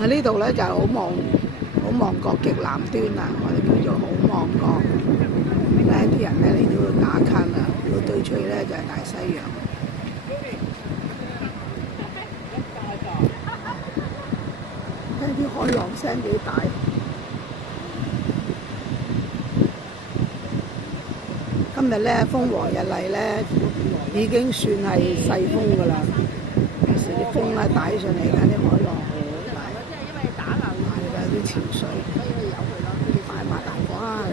喺呢度咧就係好望角極南端啊，我哋叫做好望角。咧啲人咧嚟到度打卡啊，如果對出去咧就係大西洋。睇啲海浪聲幾大。今日咧風和日麗咧，已經算係細風㗎啦。有時啲風咧打上嚟，睇啲海浪好大，大㗎啲潮水，大麻大瓜嚟。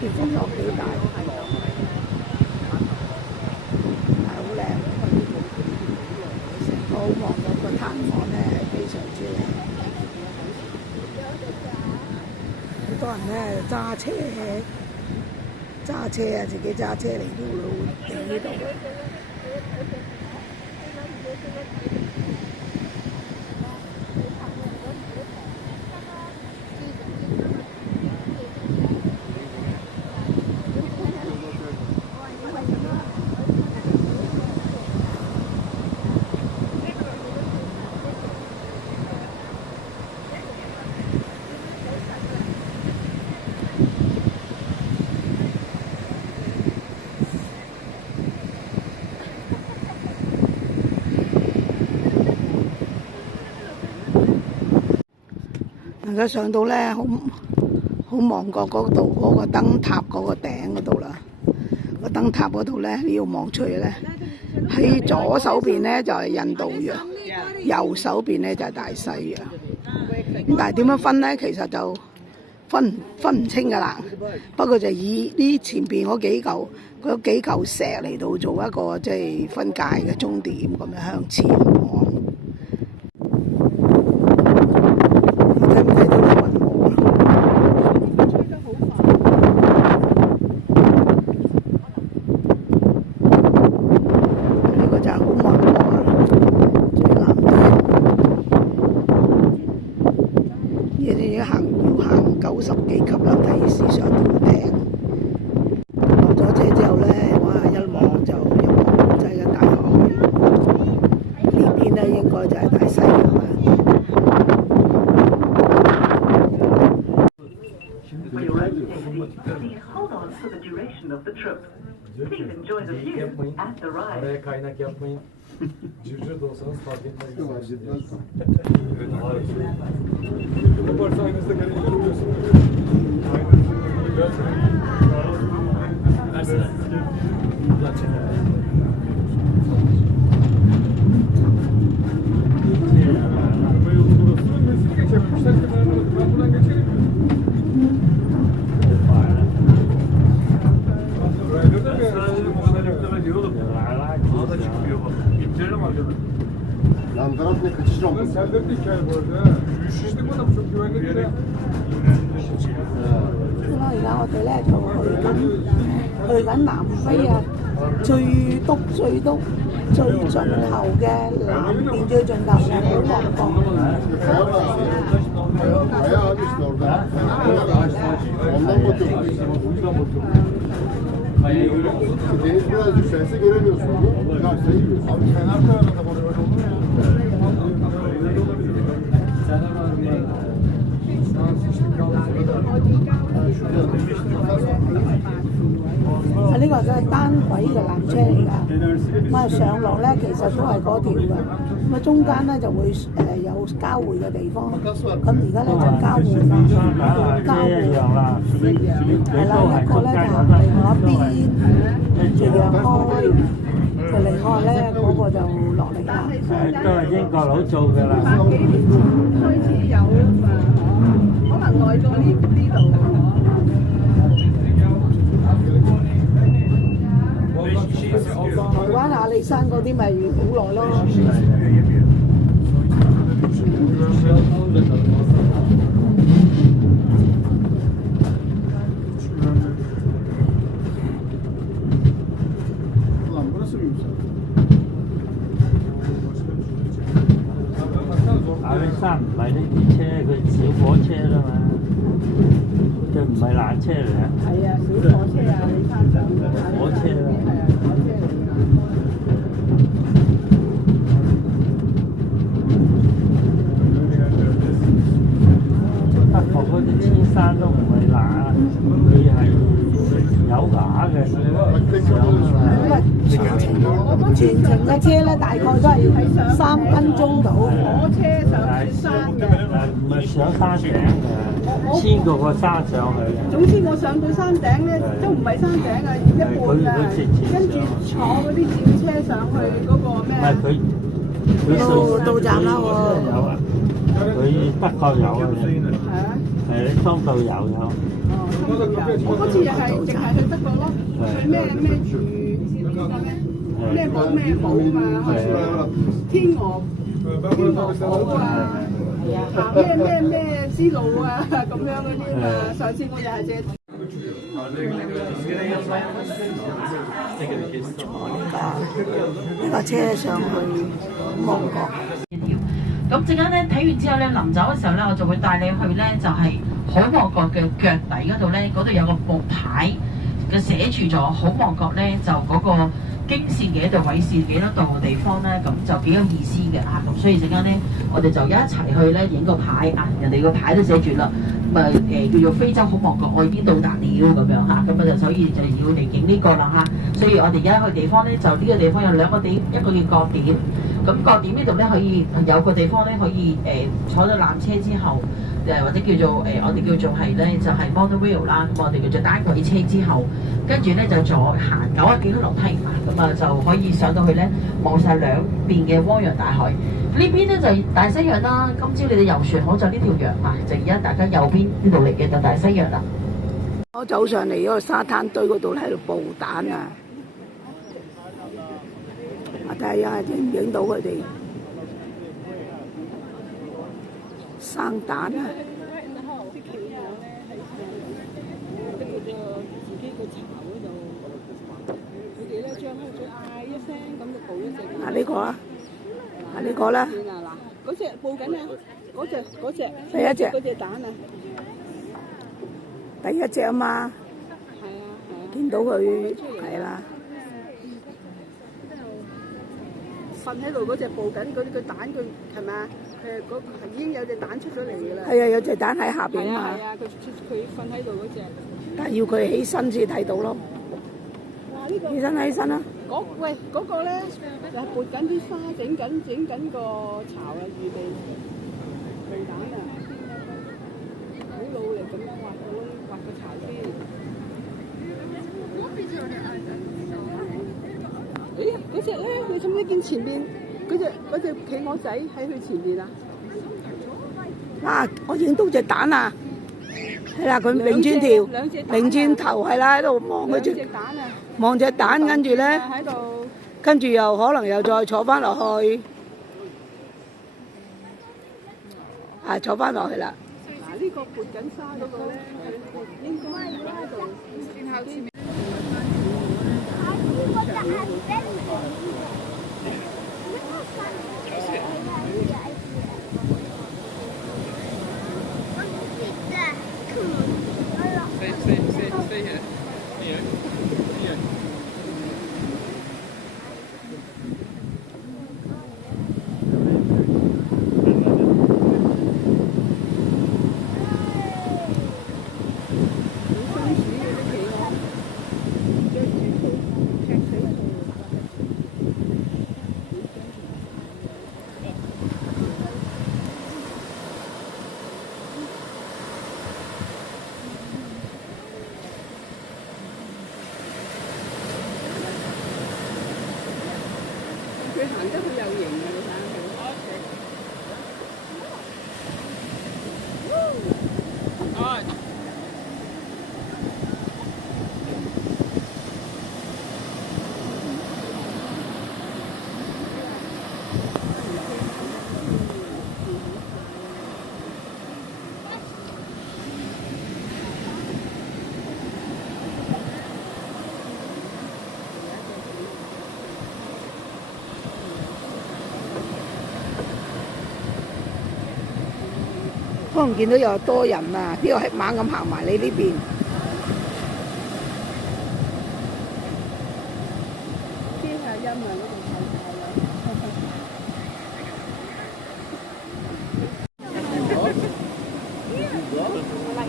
啲風浪幾大，係好靚。成個好望角個灘岸咧係非常之靚。好多人咧揸車啊，自己揸車嚟呢度。而家上到咧好望角嗰度嗰個燈塔嗰個頂嗰度啦，個燈塔嗰度咧你要望出去咧，喺左手邊咧就係印度洋，右手邊咧就係大西洋。咁但係點樣分咧？其實就分唔清㗎啦。不過就以呢前邊嗰幾嚿石嚟到做一個即係分界嘅終點咁樣向前望。要行90幾級樓梯先上到頂。落咗車之後咧，哇！一望就一望無際嘅大海，呢邊咧應該就係大西洋啦。Cırcır da olsanız fark etmez. Yaparsa aynısında gelin görüyorsun. Versene. Geçememişler ki ben buradan geçerim. Raylarda bir Ağda çıkıyor bak. İptirelim arkadaşlar. Yan taraf ne kaçış noktası? Serdar da hikaye bu arada. Yürüyüşlük bu da çok güvenli değil. 而家我哋咧就去緊南非啊，最盡頭嘅南邊最盡頭嘅好望角。Kaya abi işte orada. Ondan bakıyorum. Deniz biraz yükselirse göremiyorsun onu. Yükselirse görüyorsun. Abi kenar koyarlar da böyle olur mu ya?啊！呢個真係單軌嘅纜車嚟㗎，咁啊上落咧其實都係嗰條㗎，咁啊中間咧就會有交匯嘅地方，咁而家咧就交換啦，交換係啦，一個咧就行另外一邊，就讓開，就另外咧嗰個就落嚟啦。都係英國佬做㗎啦。幾年前開始有可能耐過呢度。玩阿里山嗰啲咪好耐咯。Ulan burası mıymış? 阿里山唔係呢啲車，佢小火車啦嘛，佢唔係纜車嚟嘅。係啊，小火車啊，你山上火車啦。係啊，火車嚟㗎。全程嘅車咧大概都係3分鐘到。火車上山嘅。唔係上山頂嘅，千個山上去嘅。總之我上到山頂咧，都唔係山頂啊，一半啊，跟住坐嗰啲小車上去嗰個咩？唔係佢到站啦喎。有啊，佢德國有啊，係啊。係中度有。哦，中度有。我嗰次又係淨係去德國咯，去咩住咩堡嘛，去天鵝堡啊，行咩之路啊咁樣嗰啲嘛。上次我又係借。呢架車上去旺角。咁陣間咧睇完之後咧，臨走嘅時候咧，我就會帶你去咧，就係好旺角嘅腳底嗰度咧，嗰度有個木牌嘅寫住咗好旺角咧，就嗰個經線幾多度、緯線幾多度嘅地方咧，咁就幾有意思嘅嚇。咁所以陣間咧，我哋就一齊去咧影個牌啊，人哋個牌都寫住啦，咪叫做非洲好旺角，我已經到達了咁樣嚇，咁啊就所以就要嚟影呢個啦嚇。所以我哋而家去地方咧，就呢個地方有2個點，一個叫角點。咁角點呢度咧可以有個地方咧可以坐咗纜車之後或者叫做我哋叫做係咧就係 monorail 啦，咁我哋叫做單軌車之後，跟住咧就再行90幾個樓梯嘛，咁啊就可以上到去咧望晒兩邊嘅汪洋大海。呢邊咧就大西洋啦，今朝你哋遊船河就呢條洋啊，就而家大家右邊呢度嚟嘅就大西洋啦。我走上嚟嗰個沙灘堆嗰度喺度捕蛋啊！我睇下影唔影到佢哋生蛋啊！啊呢個啊，啊呢個啦，嗰隻報緊啊，嗰隻第一隻嗰隻蛋啊，第一隻啊嘛，係啊，見到佢係啦。瞓喺度嗰隻報緊嗰啲蛋，佢係咪啊？已經有隻蛋出咗嚟㗎啦。係啊，有隻蛋喺下邊啊嘛。係啊，佢瞓喺度嗰隻。但係要佢起身先睇到咯。哇！呢個起身啦！喂，嗰個咧就係撥緊啲沙，整緊個巢啊，預備做蛋啊！好努力咁樣畫個巢先。咦？嗰隻咧，你睇唔睇見前邊嗰隻企鵝仔喺佢前邊啊？啊！我影到隻蛋啊！係啦，佢擰轉條，擰轉頭係啦，喺度望佢隻蛋啊！望隻蛋，跟住咧，喺度，跟住又可能又再坐翻落去，啊坐翻落去啦。嗱，呢個撥緊沙嗰個咧，應該喺度，然後前面。佢行得好有型啊！你睇下佢。可能見到有多人啊，呢個係猛咁行埋你呢邊。驚下音啊！嗰度睇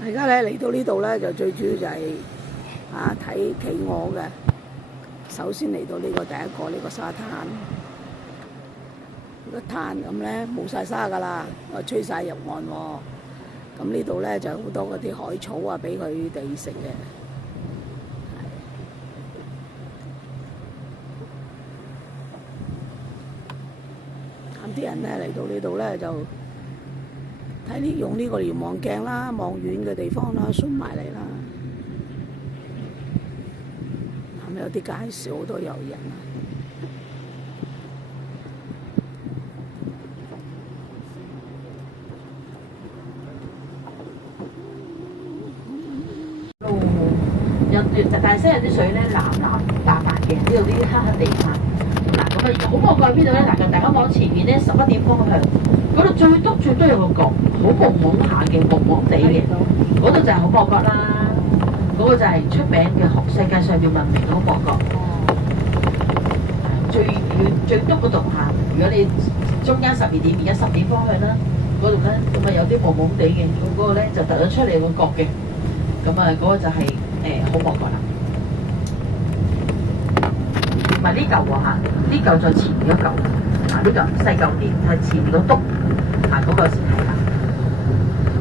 大家咧嚟到呢度咧，就最主要就係睇企鵝嘅。首先嚟到呢個第一個呢個沙灘，呢個灘咁咧冇晒沙噶啦，我吹晒入岸喎。咁呢度咧就好多嗰啲海草啊，俾佢哋食嘅。咁啲人咧嚟到呢度咧就睇呢用呢個瞭望鏡啦，望遠嘅地方啦，送埋嚟啦。咁有啲介紹好多遊人啊。有段大西有啲水咧藍藍白白嘅，呢度啲黑黑地塊。嗱咁啊，好望角喺邊度咧？嗱，大家望前面咧11點方向，嗰度最多有個角，好朦朦下嘅，朦朦地嘅，嗰度就係好望角啦。嗰、個就係出名嘅世界上邊聞名嘅好望角。最篤嗰度嚇，如果你中間12點，而家10點方向啦，嗰度咧咁啊有啲朦朦地嘅，嗰個咧就突咗出嚟個角嘅，咁啊嗰個就係、好望角啦。唔係呢嚿喎嚇，呢嚿再前面嗰嚿，呢嚿細嚿啲，係前面個篤，嗰個先係啦。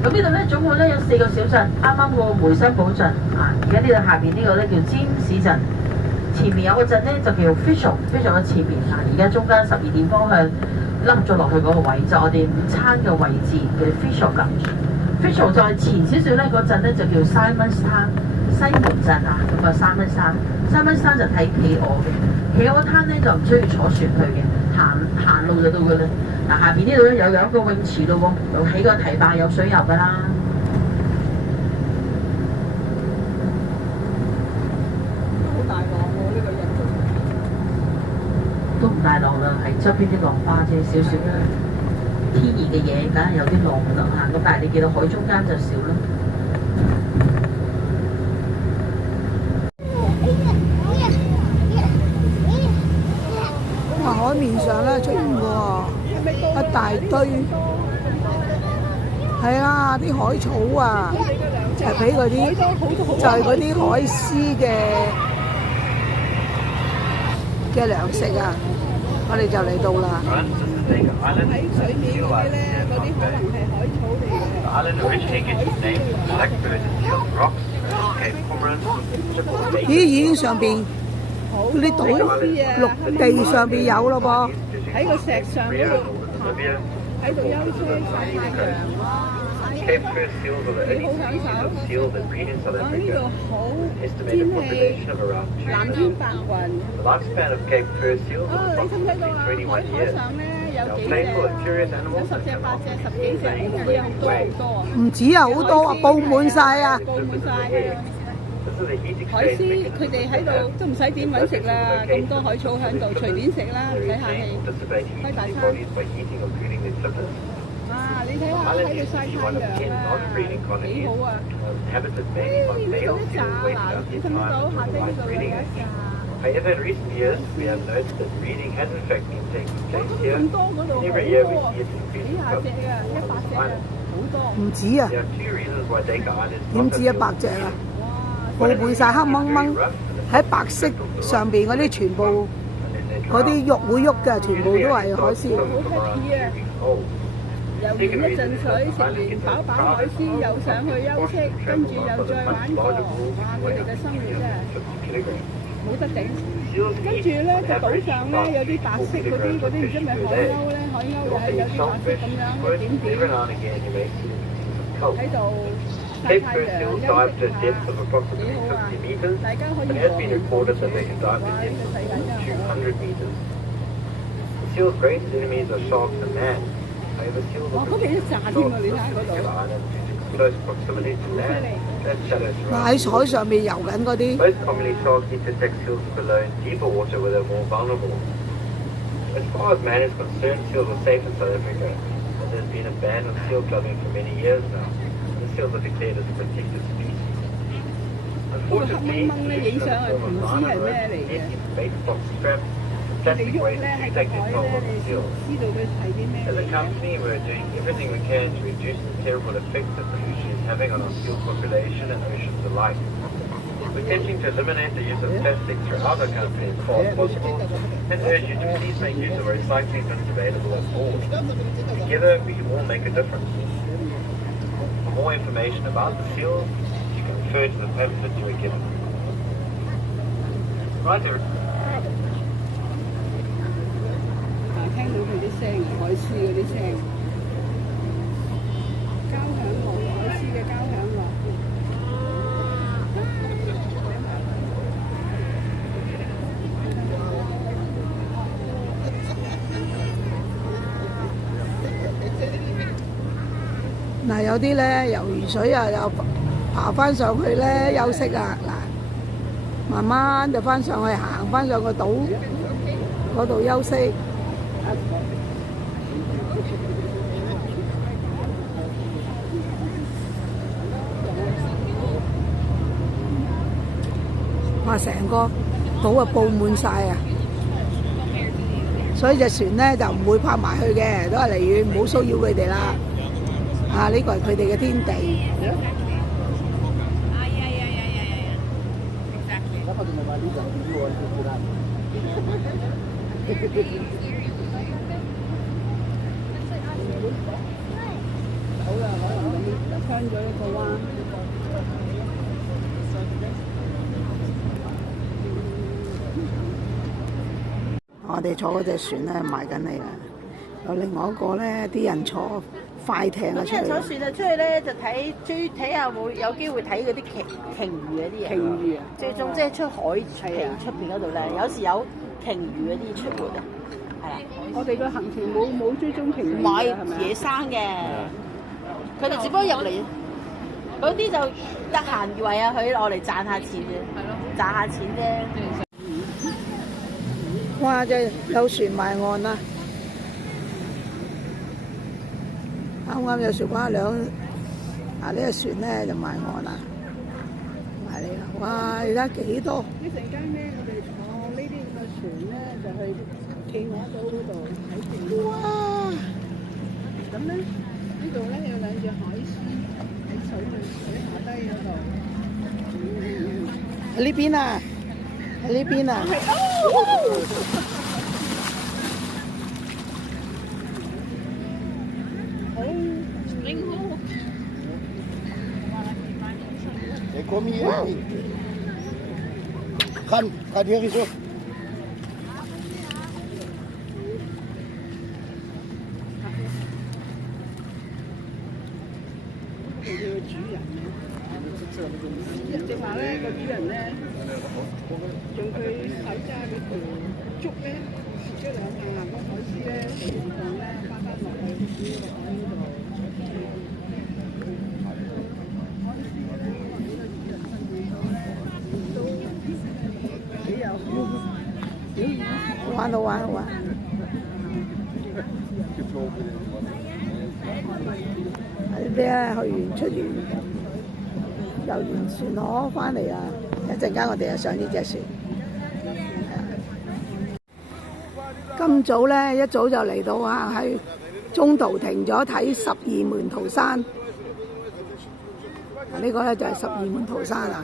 咁呢度咧總共咧有4個小鎮，啱啱個梅森堡鎮而家呢度下邊呢個咧叫尖市鎮，前面有個鎮咧就叫 Fischl 嘅前面而家中間12點方向凹咗落去嗰個位，就我哋午餐嘅位置嘅 Fischl 咁。Fischl 再前少少咧嗰鎮咧就叫 Simonstown 西門鎮咁啊Simonstown就睇企鵝嘅。企鵝灘咧就唔需要坐船去嘅，行路就到嘅啦。嗱，下邊呢度咧有一個泳池咯喎，又起個堤壩有水游噶啦。好大浪喎！呢個人都唔大浪啦，係側邊啲浪花啫，少少天然嘅嘢，梗係有啲浪㗎啦咁但係你見到海中間就少啦。海面上咧出現過一大堆，係啊，啲海草啊，係俾嗰啲就係嗰啲海獅嘅糧食啊，我哋就嚟到啦。喺水面嗰啲咧，嗰啲可能係海草嚟嘅。咦，已經上邊嗰啲島陸地上邊有咯噃。喺個石上嗰度喺度休息曬太陽，幾好享受。呢度好天氣，藍天白雲。你睇唔睇到啊？海上咧有幾隻，有10隻、8隻、10幾隻，呢個有好多啊！唔止啊，好多啊，佈滿晒啊！佈滿晒啊！海獅佢哋喺度都唔使點揾食啦，咁多海草喺度，隨便食啦，唔使客氣，開大餐。你睇下喺度曬太陽啊，幾好啊！呢度一紮嗱，你睇唔睇到下低呢度有一紮？咁多嗰度好多喎，幾廿隻啊，100隻啊，好多。唔止啊，點止100隻啊？佈滿晒黑掹掹喺白色上邊嗰啲全部嗰啲喐會喐嘅，全部都係海鮮。好 happy 啊！游完一陣水，食完飽飽海鮮，又上去休息，跟住又再玩過。哇！佢哋嘅生活真係冇得頂。跟住咧，個島上咧有啲白色嗰啲唔知咪海鷗咧，海鷗又係有啲白色咁樣一點點喺度曬太陽休息下，幾好啊！大家可以過去水，哇！呢個世界真係好。Seal's greatest enemies are sharks and man. However, seals 哇！嗰邊一炸添啊！你睇嗰度。 close proximity to land, that shadows 喺海上面游緊嗰啲。 Most commonly, sharks detect seals below in deeper water where they're more vulnerable. As far as man is concerned, seals are safe in South Africa, and there's been a ban on seal clubbing for many years now. The seals are declared as a protected species. 嗰個黑掹掹咧，影相係唔知係咩嚟嘅。 bait box traps, 佢哋 plastic 喐 waste 咧 to 喺個 take 海 control 咧， of the 你 seal. 知道佢係啲咩 As 嚟 a 嘅。 company, we're doing everything we can to reduce the terrible effects that pollution is having on our seal population and oceans alike. We're attempting to eliminate the use of plastic throughout our country as far as possible and urge you to please make use of recycling bins available at board. Together, we can all make a difference. For more information about the seals, you can refer to the pamphlet you were given. Right, everyone. 聽到佢啲聲，海獅嗰啲聲，交響樂，海獅嘅交響樂。嗱，有啲咧游完水啊，又爬翻上去咧休息啊，嗱，慢慢就翻上去行翻上個島嗰度休息。哇！成個島啊佈滿晒啊，所以隻船咧就唔會泊埋去嘅，都係離遠，唔好騷擾佢哋啦。啊！呢個係佢哋嘅天地。好啦，穿咗一個彎。我哋坐嗰隻船咧埋緊嚟啦，有另外一個咧啲人坐快艇啊出嚟。啲人坐船啊出去咧就睇下會有機會睇嗰啲鯨魚嗰啲嘢。鯨魚啊！最終即係出海出邊嗰度咧，有時有鯨魚嗰啲出沒啊，係啊。我哋個行程冇追蹤鯨魚唔係係咪野生嘅，佢哋只不過入嚟嗰啲就得閒為啊佢攞嚟賺下錢啫，賺下錢啫。哇！就有船埋岸啦，啱啱有船瓜兩啊！呢個船咧就埋岸啦，埋嚟啦！哇！你睇幾多？一陣間咧，我哋坐呢啲咁嘅船咧，就去企鵝島嗰度睇鯨。哇！咁咧，呢度咧有兩隻海獅喺水下低嗰度。喺呢邊啊！喺呢邊啊！你過面啊！看here is it。佢嘅主人正話咧，個主人咧，用佢手揸嗰條竹咧，切咗兩下，個海獅咧，自動咧翻落去呢個海呢度。玩到玩好玩。喺呢邊咧去完出完遊完船河翻嚟啊！一陣間我哋就上呢隻船。今早咧一早就嚟到啊，喺中途停咗睇十二門徒山。呢個咧就係十二門徒山啊！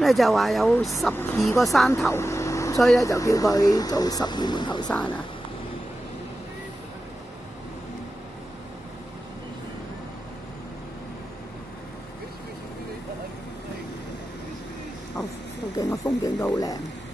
咧就話有12個山頭，所以咧就叫佢做12門頭山啊。附近嘅風景都好靚。